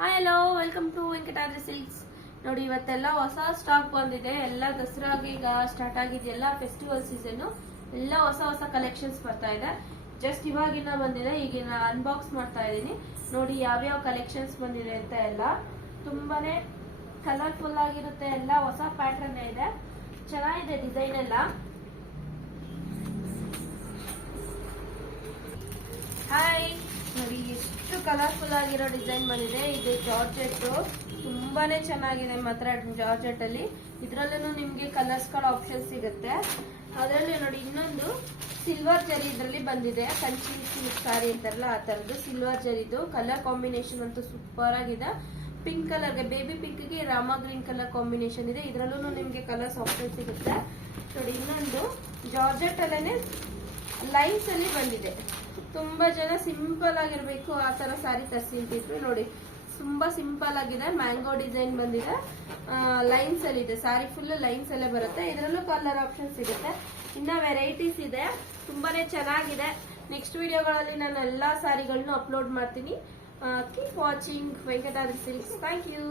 Hi hello welcome to Venkatadri silks. ನೋಡಿ ಇವತ್ತೆಲ್ಲ ಹೊಸ ಸ್ಟಾಕ್ ಬಂದಿದೆ. ಎಲ್ಲ ದಸರಾಗೆ ಈಗ ಸ್ಟಾರ್ಟ್ ಆಗಿದೆಯಲ್ಲ, ಫೆಸ್ಟಿವಲ್ ಸೀಸನ್ ಎಲ್ಲ ಹೊಸ ಹೊಸ ಕಲೆಕ್ಷನ್ಸ್ ಬರ್ತಾ ಇದೆ. ಜಸ್ಟ್ ಇವಾಗಿನ ಬಂದಿದೆ, ಈಗಿನ ಅನ್ಬಾಕ್ಸ್ ಮಾಡ್ತಾ ಇದ್ದೀನಿ. ನೋಡಿ ಯಾವ್ಯಾವ ಕಲೆಕ್ಷನ್ಸ್ ಬಂದಿದೆ ಅಂತ. ಎಲ್ಲ ತುಂಬಾನೇ ಕಲರ್ಫುಲ್ ಆಗಿರುತ್ತೆ, ಎಲ್ಲ ಹೊಸ ಪ್ಯಾಟರ್ನ್ ಇದೆ, ಚೆನ್ನಾಗಿದೆ ಡಿಸೈನ್ ಎಲ್ಲ. ಹಾಯ್, ನೋಡಿ ಎಷ್ಟು ಕಲರ್ಫುಲ್ ಆಗಿರೋ ಡಿಸೈನ್ ಬಂದಿದೆ. ಇದು ಜಾರ್ಜೆಟ್, ತುಂಬಾನೇ ಚೆನ್ನಾಗಿದೆ ಮಾತ್ರ ಜಾರ್ಜೆಟ್ ಅಲ್ಲಿ. ಇದ್ರಲ್ಲೂ ನಿಮ್ಗೆ ಕಲರ್ಸ್ ಗಳ ಆಪ್ಷನ್ ಸಿಗುತ್ತೆ. ಅದರಲ್ಲಿ ನೋಡಿ ಇನ್ನೊಂದು ಸಿಲ್ವರ್ ಜರಿ ಇದ್ರಲ್ಲಿ ಬಂದಿದೆ, ಕಂಚಿ ಸಿಲ್ಕ್ ಸಾರಿ ಅಂತಾರಲ್ಲ ಆ ತರದ್ದು ಸಿಲ್ವರ್ ಜರಿದು. ಕಲರ್ ಕಾಂಬಿನೇಷನ್ ಅಂತೂ ಸೂಪರ್ ಆಗಿದೆ. ಪಿಂಕ್ ಕಲರ್ಗೆ, ಬೇಬಿ ಪಿಂಕ್ ಗೆ ರಾಮ ಗ್ರೀನ್ ಕಲರ್ ಕಾಂಬಿನೇಷನ್ ಇದೆ. ಇದ್ರಲ್ಲೂ ನಿಮ್ಗೆ ಕಲರ್ಸ್ ಆಪ್ಷನ್ ಸಿಗುತ್ತೆ. ನೋಡಿ ಇನ್ನೊಂದು ಜಾರ್ಜೆಟ್ ಅಲ್ಲೇನೆ ಲೈನ್ಸ್ ಅಲ್ಲಿ ಬಂದಿದೆ. ತುಂಬಾ ಜನ ಸಿಂಪಲ್ ಆಗಿರ್ಬೇಕು ಆ ತರ ಸಾರಿ ತರಿಸಿದ್ರು. ನೋಡಿ ತುಂಬಾ ಸಿಂಪಲ್ ಆಗಿದೆ, ಮ್ಯಾಂಗೋ ಡಿಸೈನ್ ಬಂದಿದೆ, ಲೈನ್ಸ್ ಅಲ್ಲಿ ಇದೆ. ಸಾರಿ ಫುಲ್ ಲೈನ್ಸ್ ಅಲ್ಲೇ ಬರುತ್ತೆ. ಇದರಲ್ಲೂ ಕಲರ್ ಆಪ್ಷನ್ ಸಿಗುತ್ತೆ. ಇನ್ನ ವೆರೈಟೀಸ್ ಇದೆ, ತುಂಬಾನೇ ಚೆನ್ನಾಗಿದೆ. ನೆಕ್ಸ್ಟ್ ವಿಡಿಯೋಗಳಲ್ಲಿ ನಾನು ಎಲ್ಲಾ ಸಾರಿಗಳನ್ನು ಅಪ್ಲೋಡ್ ಮಾಡ್ತೀನಿ. Keep watching Venkatadri silks. Thank you.